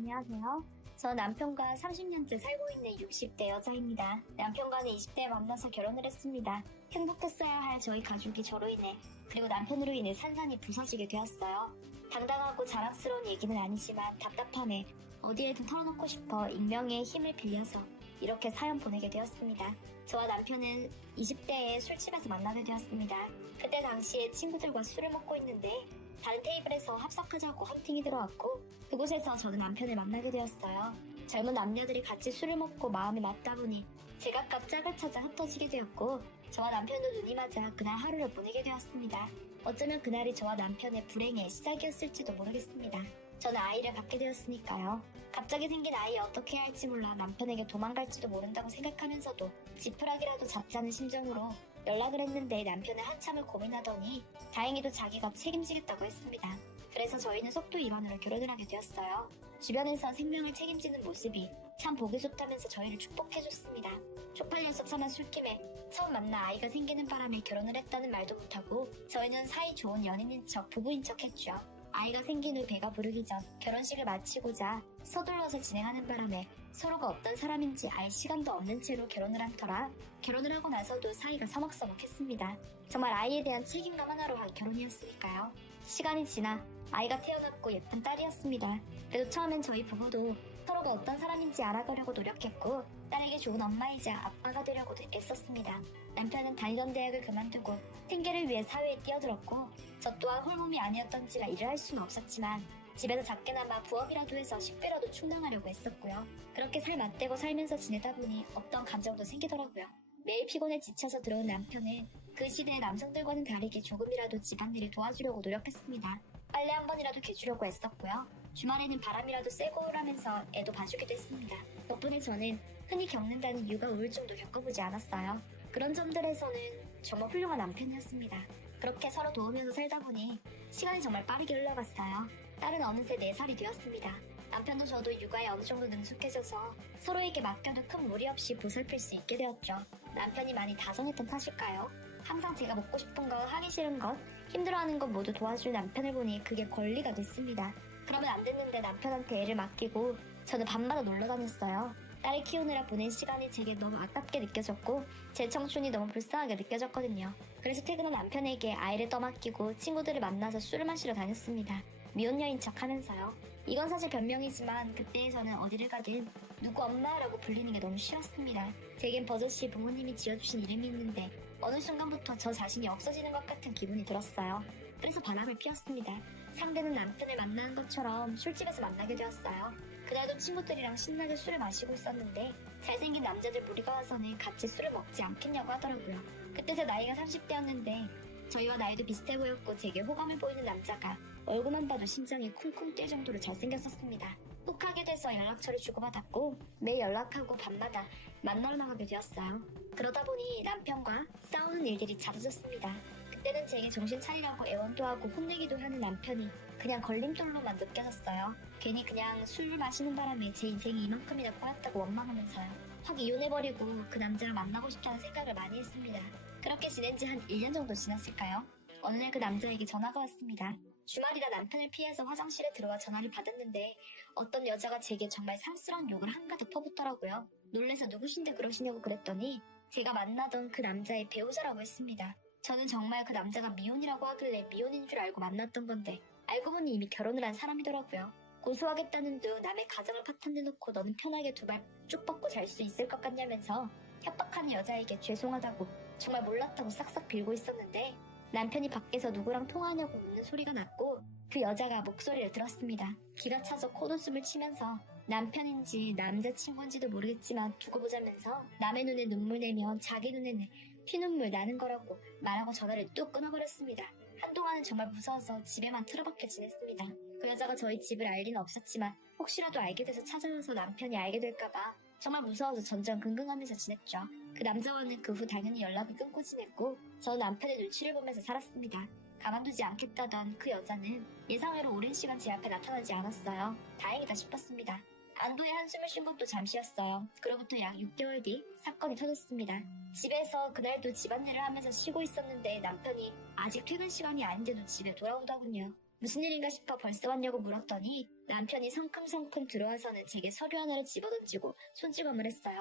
안녕하세요. 저 남편과 30년째 살고 있는 60대 여자입니다. 남편과는 20대에 만나서 결혼을 했습니다. 행복했어야 할 저희 가족이 저로 인해, 그리고 남편으로 인해 산산이 부서지게 되었어요. 당당하고 자랑스러운 얘기는 아니지만 답답함에 어디에든 털어놓고 싶어 익명의 힘을 빌려서 이렇게 사연 보내게 되었습니다. 저와 남편은 20대에 술집에서 만나게 되었습니다. 그때 당시에 친구들과 술을 먹고 있는데 다른 테이블에서 합석하자고 헌팅이 들어왔고, 그곳에서 저는 남편을 만나게 되었어요. 젊은 남녀들이 같이 술을 먹고 마음이 맞다 보니 제각각 짝을 찾아 흩어지게 되었고, 저와 남편도 눈이 맞아 그날 하루를 보내게 되었습니다. 어쩌면 그날이 저와 남편의 불행의 시작이었을지도 모르겠습니다. 저는 아이를 갖게 되었으니까요. 갑자기 생긴 아이에 어떻게 해야 할지 몰라 남편에게 도망갈지도 모른다고 생각하면서도 지푸라기라도 잡자는 심정으로 연락을 했는데 남편은 한참을 고민하더니 다행히도 자기가 책임지겠다고 했습니다. 그래서 저희는 속도 위반으로 결혼을 하게 되었어요. 주변에서 생명을 책임지는 모습이 참 보기 좋다면서 저희를 축복해줬습니다. 쪽팔려서 참한 술김에 처음 만나 아이가 생기는 바람에 결혼을 했다는 말도 못하고 저희는 사이 좋은 연인인 척 부부인 척 했죠. 아이가 생긴 후 배가 부르기 전 결혼식을 마치고자 서둘러서 진행하는 바람에 서로가 어떤 사람인지 알 시간도 없는 채로 결혼을 한 터라 결혼을 하고 나서도 사이가 서먹서먹했습니다. 정말 아이에 대한 책임감 하나로 한 결혼이었으니까요. 시간이 지나 아이가 태어났고 예쁜 딸이었습니다. 그래도 처음엔 저희 부부도 서로가 어떤 사람인지 알아가려고 노력했고 딸에게 좋은 엄마이자 아빠가 되려고도 애썼습니다. 남편은 다니던 대학을 그만두고 생계를 위해 사회에 뛰어들었고 저 또한 홀몸이 아니었던지라 일을 할 수는 없었지만 집에서 작게나마 부업이라도 해서 식비라도 충당하려고 했었고요. 그렇게 살 맞대고 살면서 지내다 보니 없던 감정도 생기더라고요. 매일 피곤해 지쳐서 들어온 남편은 그 시대의 남성들과는 다르게 조금이라도 집안일을 도와주려고 노력했습니다. 빨래 한 번이라도 개주려고 애썼고요. 주말에는 바람이라도 쐬고 오라면서 애도 봐주기도 했습니다. 덕분에 저는 흔히 겪는다는 육아 우울증도 겪어보지 않았어요. 그런 점들에서는 정말 훌륭한 남편이었습니다. 그렇게 서로 도우면서 살다 보니 시간이 정말 빠르게 흘러갔어요. 딸은 어느새 4살이 되었습니다. 남편도 저도 육아에 어느 정도 능숙해져서 서로에게 맡겨도 큰 무리 없이 보살필 수 있게 되었죠. 남편이 많이 다정했던 탓일까요? 항상 제가 먹고 싶은 것, 하기 싫은 것, 힘들어하는 것 모두 도와줄 남편을 보니 그게 권리가 됐습니다. 그러면 안 됐는데 남편한테 애를 맡기고 저는 밤마다 놀러 다녔어요. 딸을 키우느라 보낸 시간이 제게 너무 아깝게 느껴졌고 제 청춘이 너무 불쌍하게 느껴졌거든요. 그래서 퇴근한 남편에게 아이를 떠맡기고 친구들을 만나서 술을 마시러 다녔습니다. 미혼녀인 척 하면서요. 이건 사실 변명이지만 그때에서는 어디를 가든 누구 엄마라고 불리는 게 너무 싫었습니다. 제겐 버젓이 부모님이 지어주신 이름이 있는데 어느 순간부터 저 자신이 없어지는 것 같은 기분이 들었어요. 그래서 바람을 피웠습니다. 상대는 남편을 만나는 것처럼 술집에서 만나게 되었어요. 그날도 친구들이랑 신나게 술을 마시고 있었는데 잘생긴 남자들 무리가 와서는 같이 술을 먹지 않겠냐고 하더라고요. 그때 제 나이가 30대였는데 저희와 나이도 비슷해 보였고 제게 호감을 보이는 남자가 얼굴만 봐도 심장이 쿵쿵 뛸 정도로 잘생겼었습니다. 훅 하게 돼서 연락처를 주고받았고 매일 연락하고 밤마다 만나러 나가게 되었어요. 그러다 보니 남편과 싸우는 일들이 잦아졌습니다. 그때는 제게 정신 차리라고 애원도 하고 혼내기도 하는 남편이 그냥 걸림돌로만 느껴졌어요. 괜히 그냥 술을 마시는 바람에 제 인생이 이만큼이나 꼬였다고 원망하면서요. 확 이혼해버리고 그 남자를 만나고 싶다는 생각을 많이 했습니다. 그렇게 지낸 지 한 1년 정도 지났을까요? 어느 날 그 남자에게 전화가 왔습니다. 주말이라 남편을 피해서 화장실에 들어와 전화를 받았는데 어떤 여자가 제게 정말 상스러운 욕을 한가득 퍼붓더라고요. 놀래서 누구신데 그러시냐고 그랬더니 제가 만나던 그 남자의 배우자라고 했습니다. 저는 정말 그 남자가 미혼이라고 하길래 미혼인 줄 알고 만났던 건데 알고 보니 이미 결혼을 한 사람이더라고요. 고소하겠다는 둥 남의 가정을 파탄내놓고 너는 편하게 두 발 쭉 뻗고 잘 수 있을 것 같냐면서 협박하는 여자에게 죄송하다고 정말 몰랐다고 싹싹 빌고 있었는데 남편이 밖에서 누구랑 통화하냐고 묻는 소리가 났고 그 여자가 목소리를 들었습니다. 기가 차서 코웃음을 치면서 남편인지 남자친구인지도 모르겠지만 두고 보자면서 남의 눈에 눈물 내면 자기 눈에는 피눈물 나는 거라고 말하고 전화를 뚝 끊어버렸습니다. 한동안은 정말 무서워서 집에만 틀어박혀 지냈습니다. 그 여자가 저희 집을 알 리는 없었지만 혹시라도 알게 돼서 찾아와서 남편이 알게 될까봐 정말 무서워서 전전긍긍하면서 지냈죠. 그 남자와는 그 후 당연히 연락을 끊고 지냈고 저는 남편의 눈치를 보면서 살았습니다. 가만두지 않겠다던 그 여자는 예상외로 오랜 시간 제 앞에 나타나지 않았어요. 다행이다 싶었습니다. 안도의 한숨을 쉰 것도 잠시였어요. 그로부터 약 6개월 뒤 사건이 터졌습니다. 집에서 그날도 집안일을 하면서 쉬고 있었는데 남편이 아직 퇴근 시간이 아닌데도 집에 돌아오더군요. 무슨 일인가 싶어 벌써 왔냐고 물었더니 남편이 성큼성큼 들어와서는 제게 서류 하나를 집어던지고 손찌검을 했어요.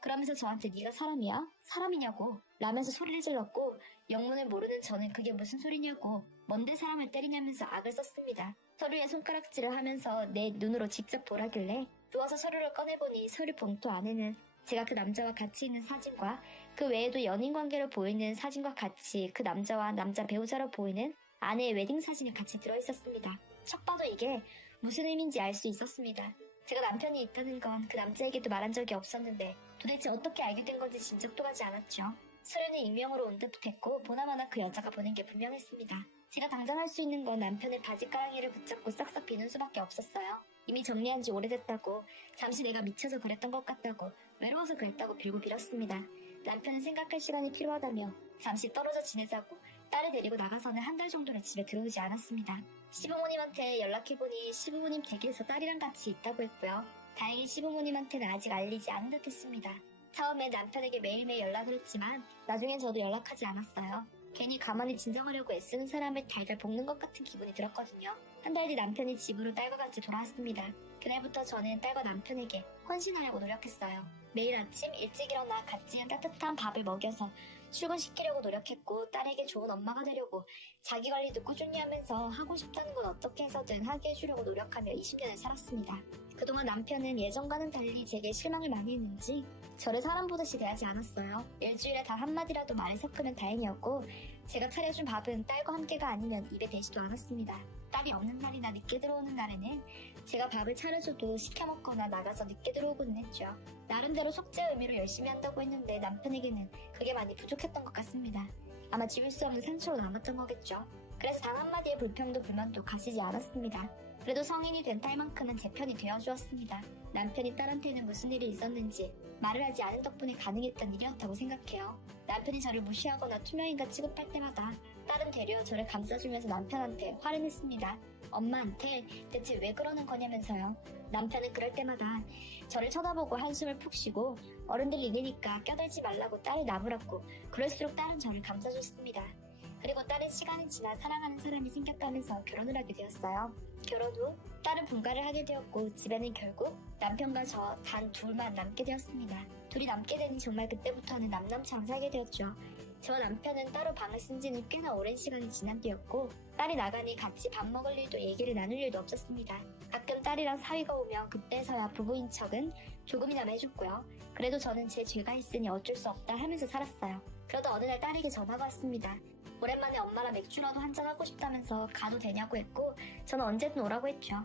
그러면서 저한테 네가 사람이야? 사람이냐고 라면서 소리를 질렀고 영문을 모르는 저는 그게 무슨 소리냐고 뭔데 사람을 때리냐면서 악을 썼습니다. 서류에 손가락질을 하면서 내 눈으로 직접 보라길래 누워서 서류를 꺼내보니 서류 봉투 안에는 제가 그 남자와 같이 있는 사진과 그 외에도 연인 관계로 보이는 사진과 같이 그 남자와 남자 배우자로 보이는 아내의 웨딩 사진이 같이 들어있었습니다. 척 봐도 이게 무슨 의미인지 알 수 있었습니다. 제가 남편이 있다는 건 그 남자에게도 말한 적이 없었는데 도대체 어떻게 알게 된 건지 짐작도 가지 않았죠. 서류는 익명으로 온 듯했고 보나마나 그 여자가 보낸 게 분명했습니다. 제가 당장 할 수 있는 건 남편의 바지가랑이를 붙잡고 싹싹 비는 수밖에 없었어요. 이미 정리한 지 오래됐다고, 잠시 내가 미쳐서 그랬던 것 같다고, 외로워서 그랬다고 빌고 빌었습니다. 남편은 생각할 시간이 필요하다며 잠시 떨어져 지내자고 딸을 데리고 나가서는 한 달 정도를 집에 들어오지 않았습니다. 시부모님한테 연락해보니 시부모님 댁에서 딸이랑 같이 있다고 했고요. 다행히 시부모님한테는 아직 알리지 않은 듯 했습니다. 처음에 남편에게 매일매일 연락을 했지만 나중엔 저도 연락하지 않았어요. 괜히 가만히 진정하려고 애쓰는 사람을 달달 볶는 것 같은 기분이 들었거든요. 한 달 뒤 남편이 집으로 딸과 같이 돌아왔습니다. 그날부터 저는 딸과 남편에게 헌신하려고 노력했어요. 매일 아침 일찍 일어나 갓 지은 따뜻한 밥을 먹여서 출근시키려고 노력했고 딸에게 좋은 엄마가 되려고 자기관리도 꾸준히 하면서 하고 싶다는 건 어떻게 해서든 하게 해주려고 노력하며 20년을 살았습니다. 그동안 남편은 예전과는 달리 제게 실망을 많이 했는지 저를 사람 보듯이 대하지 않았어요. 일주일에 단 한마디라도 말을 섞으면 다행이었고 제가 차려준 밥은 딸과 함께가 아니면 입에 대지도 않았습니다. 딸이 없는 날이나 늦게 들어오는 날에는 제가 밥을 차려줘도 시켜 먹거나 나가서 늦게 들어오곤 했죠. 나름대로 속죄 의미로 열심히 한다고 했는데 남편에게는 그게 많이 부족했던 것 같습니다. 아마 지울 수 없는 상처로 남았던 거겠죠. 그래서 단 한마디의 불평도 불만도 가시지 않았습니다. 그래도 성인이 된 딸만큼은 제 편이 되어주었습니다. 남편이 딸한테는 무슨 일이 있었는지 말을 하지 않은 덕분에 가능했던 일이었다고 생각해요. 남편이 저를 무시하거나 투명인간 취급할 때마다 딸은 되려 저를 감싸주면서 남편한테 화를 냈습니다. 엄마한테 대체 왜 그러는 거냐면서요. 남편은 그럴 때마다 저를 쳐다보고 한숨을 푹 쉬고 어른들 일이니까 껴들지 말라고 딸을 나무랐고 그럴수록 딸은 저를 감싸줬습니다. 그리고 딸은 시간이 지나 사랑하는 사람이 생겼다면서 결혼을 하게 되었어요. 결혼 후 딸은 분가를 하게 되었고 집에는 결국 남편과 저 단 둘만 남게 되었습니다. 둘이 남게 되니 정말 그때부터는 남남치 안 살게 되었죠. 저와 남편은 따로 방을 쓴 지는 꽤나 오랜 시간이 지난 뒤였고 딸이 나가니 같이 밥 먹을 일도 얘기를 나눌 일도 없었습니다. 가끔 딸이랑 사위가 오면 그때서야 부부인 척은 조금이나마 해줬고요. 그래도 저는 제 죄가 있으니 어쩔 수 없다 하면서 살았어요. 그러다 어느 날 딸에게 전화가 왔습니다. 오랜만에 엄마랑 맥주라도 한잔 하고 싶다면서 가도 되냐고 했고 저는 언제든 오라고 했죠.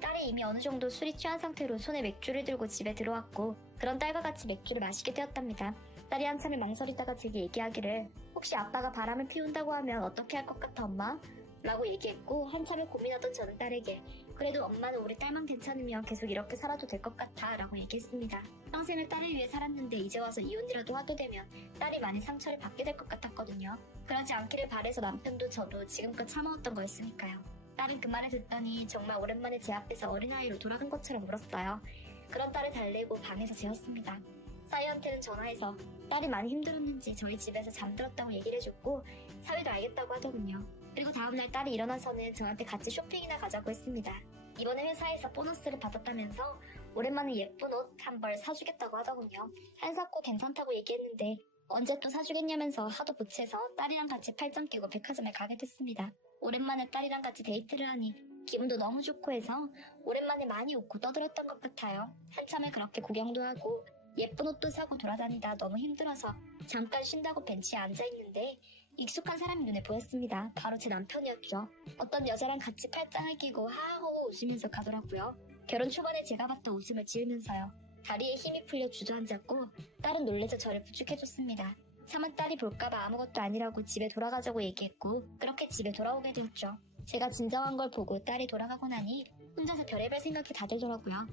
딸이 이미 어느 정도 술이 취한 상태로 손에 맥주를 들고 집에 들어왔고 그런 딸과 같이 맥주를 마시게 되었답니다. 딸이 한참을 망설이다가 제게 얘기하기를 혹시 아빠가 바람을 피운다고 하면 어떻게 할 것 같아 엄마? 라고 얘기했고 한참을 고민하던 저는 딸에게 그래도 엄마는 우리 딸만 괜찮으면 계속 이렇게 살아도 될 것 같아 라고 얘기했습니다. 평생을 딸을 위해 살았는데 이제 와서 이혼이라도 하게 되면 딸이 많이 상처를 받게 될 것 같았거든요. 그러지 않기를 바래서 남편도 저도 지금껏 참아왔던 거였으니까요. 딸은 그 말을 듣더니 정말 오랜만에 제 앞에서 어린아이로 돌아간 것처럼 울었어요. 그런 딸을 달래고 방에서 재웠습니다. 사위한테는 전화해서 딸이 많이 힘들었는지 저희 집에서 잠들었다고 얘기를 해줬고 사위도 알겠다고 하더군요. 그리고 다음날 딸이 일어나서는 저한테 같이 쇼핑이나 가자고 했습니다. 이번에 회사에서 보너스를 받았다면서 오랜만에 예쁜 옷 한 벌 사주겠다고 하더군요. 한사코 괜찮다고 얘기했는데 언제 또 사주겠냐면서 하도 보채서 딸이랑 같이 팔짱 끼고 백화점에 가게 됐습니다. 오랜만에 딸이랑 같이 데이트를 하니 기분도 너무 좋고 해서 오랜만에 많이 웃고 떠들었던 것 같아요. 한참을 그렇게 구경도 하고 예쁜 옷도 사고 돌아다니다 너무 힘들어서 잠깐 쉰다고 벤치에 앉아있는데 익숙한 사람이 눈에 보였습니다. 바로 제 남편이었죠. 어떤 여자랑 같이 팔짱을 끼고 하하호호 웃으면서 가더라고요. 결혼 초반에 제가 봤던 웃음을 지으면서요. 다리에 힘이 풀려 주저앉았고 딸은 놀래서 저를 부축해줬습니다. 차마 딸이 볼까봐 아무것도 아니라고 집에 돌아가자고 얘기했고 그렇게 집에 돌아오게 되었죠. 제가 진정한 걸 보고 딸이 돌아가고 나니 혼자서 별의별 생각이 다 들더라고요.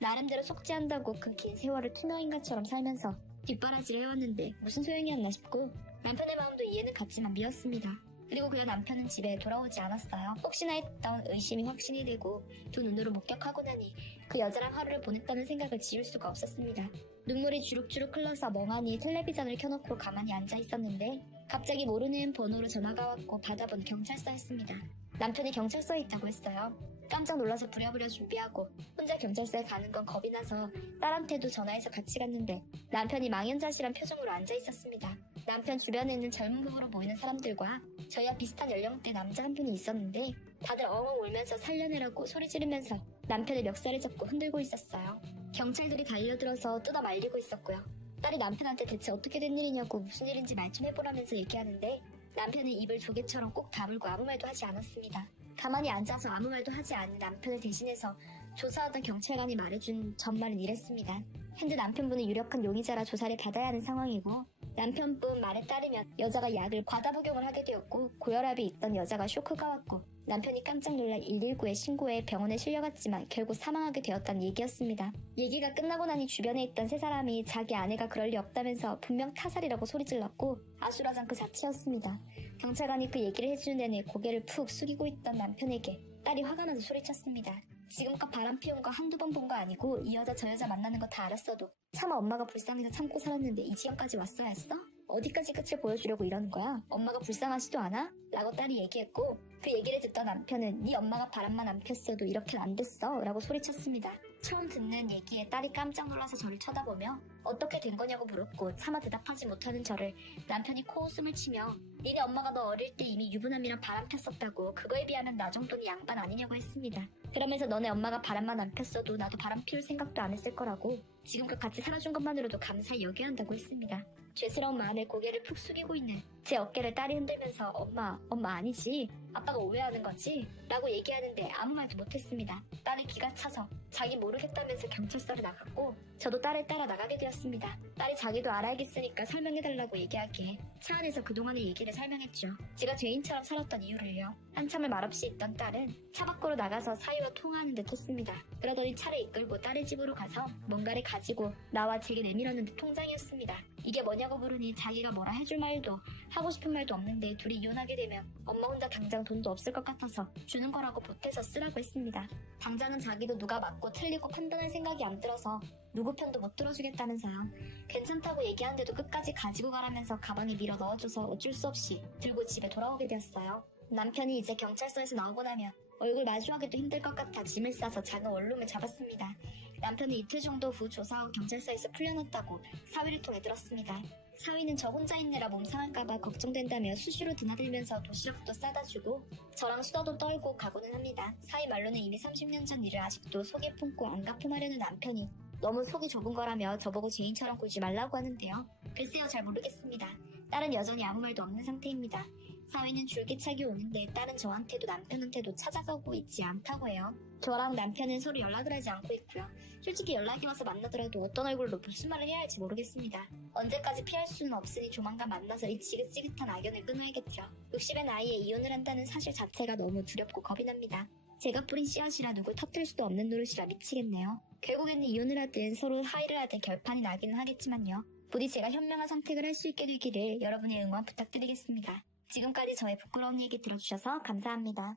나름대로 속죄한다고 그 긴 세월을 투명인간처럼 살면서 뒷바라지를 해왔는데 무슨 소용이었나 싶고 남편의 마음도 이해는 갔지만 미웠습니다. 그리고 그날 남편은 집에 돌아오지 않았어요. 혹시나 했던 의심이 확신이 되고 두 눈으로 목격하고 나니 그 여자랑 하루를 보냈다는 생각을 지울 수가 없었습니다. 눈물이 주룩주룩 흘러서 멍하니 텔레비전을 켜놓고 가만히 앉아있었는데 갑자기 모르는 번호로 전화가 왔고 받아본 경찰서였습니다. 남편이 경찰서에 있다고 했어요. 깜짝 놀라서 부랴부랴 준비하고 혼자 경찰서에 가는 건 겁이 나서 딸한테도 전화해서 같이 갔는데 남편이 망연자실한 표정으로 앉아 있었습니다. 남편 주변에 있는 젊은 부부로 보이는 사람들과 저희와 비슷한 연령대 남자 한 분이 있었는데 다들 엉엉 울면서 살려내라고 소리 지르면서 남편의 멱살을 잡고 흔들고 있었어요. 경찰들이 달려들어서 뜯어 말리고 있었고요. 딸이 남편한테 대체 어떻게 된 일이냐고 무슨 일인지 말 좀 해보라면서 얘기하는데 남편은 입을 조개처럼 꼭 다물고 아무 말도 하지 않았습니다. 가만히 앉아서 아무 말도 하지 않는 남편을 대신해서 조사하던 경찰관이 말해준 전말은 이랬습니다. 현재 남편분은 유력한 용의자라 조사를 받아야 하는 상황이고 남편분 말에 따르면 여자가 약을 과다 복용을 하게 되었고 고혈압이 있던 여자가 쇼크가 왔고 남편이 깜짝 놀라 119에 신고해 병원에 실려갔지만 결국 사망하게 되었다는 얘기였습니다. 얘기가 끝나고 나니 주변에 있던 세 사람이 자기 아내가 그럴 리 없다면서 분명 타살이라고 소리질렀고 아수라장 그 자체였습니다. 경찰관이 그 얘기를 해주는 내내 고개를 푹 숙이고 있던 남편에게 딸이 화가 나서 소리쳤습니다. 지금껏 바람 피운 거 한두 번 본 거 아니고 이 여자 저 여자 만나는 거 다 알았어도 차마 엄마가 불쌍해서 참고 살았는데 이 지경까지 왔어야 했어? 어디까지 끝을 보여주려고 이러는 거야? 엄마가 불쌍하지도 않아? 라고 딸이 얘기했고 그 얘기를 듣던 남편은 네 엄마가 바람만 안 폈어도 이렇게는 안 됐어 라고 소리쳤습니다. 처음 듣는 얘기에 딸이 깜짝 놀라서 저를 쳐다보며 어떻게 된 거냐고 물었고 차마 대답하지 못하는 저를 남편이 코웃음을 치며 니네 엄마가 너 어릴 때 이미 유부남이랑 바람 폈었다고 그거에 비하면 나 정도는 양반 아니냐고 했습니다. 그러면서 너네 엄마가 바람만 안 폈어도 나도 바람 피울 생각도 안 했을 거라고 지금껏 같이 살아준 것만으로도 감사히 여겨야 한다고 했습니다. 죄스러운 마음에 고개를 푹 숙이고 있는 제 어깨를 딸이 흔들면서 엄마 아니지? 아빠가 오해하는 거지? 라고 얘기하는데 아무 말도 못했습니다. 딸이 기가 차서 자기 모르겠다면서 경찰서를 나갔고 저도 딸을 따라 나가게 되었습니다. 딸이 자기도 알아야겠으니까 설명해달라고 얘기하기에 차 안에서 그동안의 얘기를 설명했죠. 제가 죄인처럼 살았던 이유를요. 한참을 말없이 있던 딸은 차 밖으로 나가서 사위와 통화하는 듯 했습니다. 그러더니 차를 이끌고 딸의 집으로 가서 뭔가를 가지고 나와 제게 내밀었는 듯 통장이었습니다. 이게 뭐냐고 물으니 자기가 뭐라 해줄 말도 하고 싶은 말도 없는데 둘이 이혼하게 되면 엄마 혼자 당장 돈도 없을 것 같아서 주는 거라고 보태서 쓰라고 했습니다. 당장은 자기도 누가 맞고 틀리고 판단할 생각이 안 들어서 누구 편도 못 들어주겠다면서요. 괜찮다고 얘기하는데도 끝까지 가지고 가라면서 가방에 밀어 넣어줘서 어쩔 수 없이 들고 집에 돌아오게 되었어요. 남편이 이제 경찰서에서 나오고 나면 얼굴 마주하기도 힘들 것 같아 짐을 싸서 작은 원룸을 잡았습니다. 남편은 이틀 정도 후 조사 후 경찰서에서 풀려났다고 사위를 통해 들었습니다. 사위는 저 혼자 있느라 몸 상할까봐 걱정된다며 수시로 드나들면서 도시락도 싸다 주고 저랑 수다도 떨고 가고는 합니다. 사위 말로는 이미 30년 전 일을 아직도 속에 품고 안 갚음하려는 남편이 너무 속이 좁은 거라며 저보고 죄인처럼 굴지 말라고 하는데요. 글쎄요, 잘 모르겠습니다. 딸은 여전히 아무 말도 없는 상태입니다. 사위는 줄기차게 오는데 딸은 저한테도 남편한테도 찾아가고 있지 않다고 해요. 저랑 남편은 서로 연락을 하지 않고 있고요. 솔직히 연락이 와서 만나더라도 어떤 얼굴로 무슨 말을 해야 할지 모르겠습니다. 언제까지 피할 수는 없으니 조만간 만나서 이 지긋지긋한 악연을 끊어야겠죠. 60의 나이에 이혼을 한다는 사실 자체가 너무 두렵고 겁이 납니다. 제가 뿌린 씨앗이라 누굴 터뜨릴 수도 없는 노릇이라 미치겠네요. 결국에는 이혼을 하든 서로 하이를 하든 결판이 나기는 하겠지만요. 부디 제가 현명한 선택을 할 수 있게 되기를 여러분의 응원 부탁드리겠습니다. 지금까지 저의 부끄러운 얘기 들어주셔서 감사합니다.